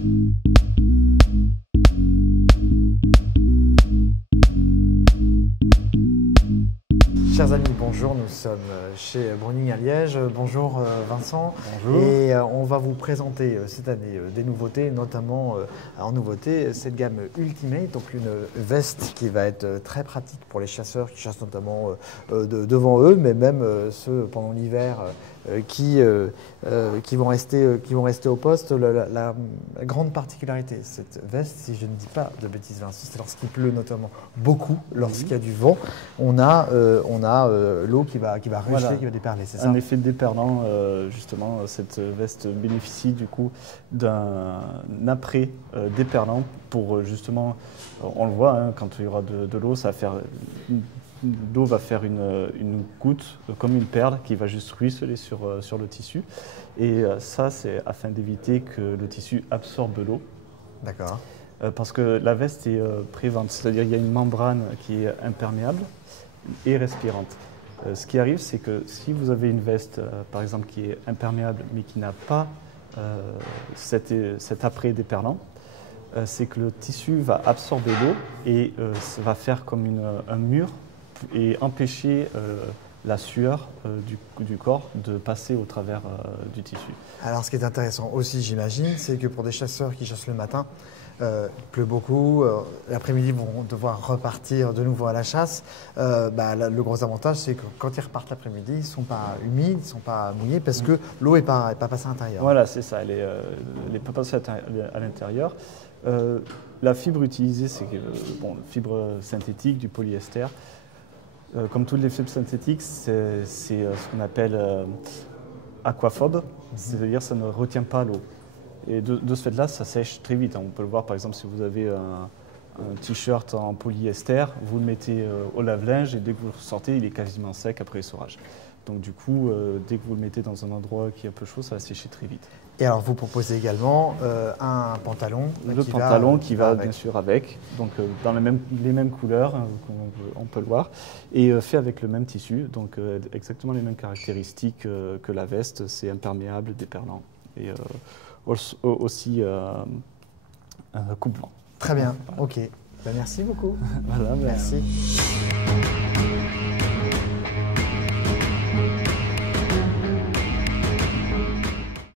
Chers amis, bonjour, nous sommes chez Bruning à Liège. Bonjour Vincent. Bonjour. Et on va vous présenter cette année des nouveautés, notamment en nouveauté cette gamme Ultimate, donc une veste qui va être très pratique pour les chasseurs qui chassent notamment devant eux, mais même ceux pendant l'hiver qui vont rester au poste. La grande particularité de cette veste, si je ne dis pas de bêtises Vincent, c'est lorsqu'il pleut notamment beaucoup, lorsqu'il y a du vent, on a l'eau qui va ruisseler, Voilà. qui va déperler, c'est ça? Un effet déperlant, justement, cette veste bénéficie du coup d'un après déperlant pour justement, on le voit, hein, quand il y aura de l'eau, ça va faire, l'eau va faire une goutte comme une perle qui va juste ruisseler sur le tissu. Et ça, c'est afin d'éviter que le tissu absorbe l'eau. D'accord. Parce que la veste est prévente, c'est-à-dire il y a une membrane qui est imperméable et respirante. Ce qui arrive, c'est que si vous avez une veste, par exemple, qui est imperméable, mais qui n'a pas cet après déperlant, c'est que le tissu va absorber l'eau et ça va faire comme un mur et empêcher la sueur du corps de passer au travers du tissu. Alors ce qui est intéressant aussi, j'imagine, c'est que pour des chasseurs qui chassent le matin, il pleut beaucoup, l'après-midi vont devoir repartir de nouveau à la chasse. Le gros avantage, c'est que quand ils repartent l'après-midi, ils ne sont pas humides, ils ne sont pas mouillés parce que l'eau n'est pas passée à l'intérieur. Voilà, c'est ça, elle n'est pas passée à l'intérieur. La fibre utilisée, c'est fibre synthétique, du polyester. Comme toutes les fibres synthétiques, c'est ce qu'on appelle aquaphobe, c'est-à-dire que ça ne retient pas l'eau. Et de ce fait-là, ça sèche très vite. On peut le voir, par exemple, si vous avez un t-shirt en polyester, vous le mettez au lave-linge et dès que vous le sortez, il est quasiment sec après l'essorage. Donc du coup, dès que vous le mettez dans un endroit qui est un peu chaud, ça va sécher très vite. Et alors vous proposez également un pantalon qui va bien sûr avec, donc dans les mêmes couleurs, on peut le voir, et fait avec le même tissu, donc exactement les mêmes caractéristiques que la veste, c'est imperméable, déperlant et aussi coupe-vent. Très bien, ok. Ben, merci beaucoup. Voilà, merci.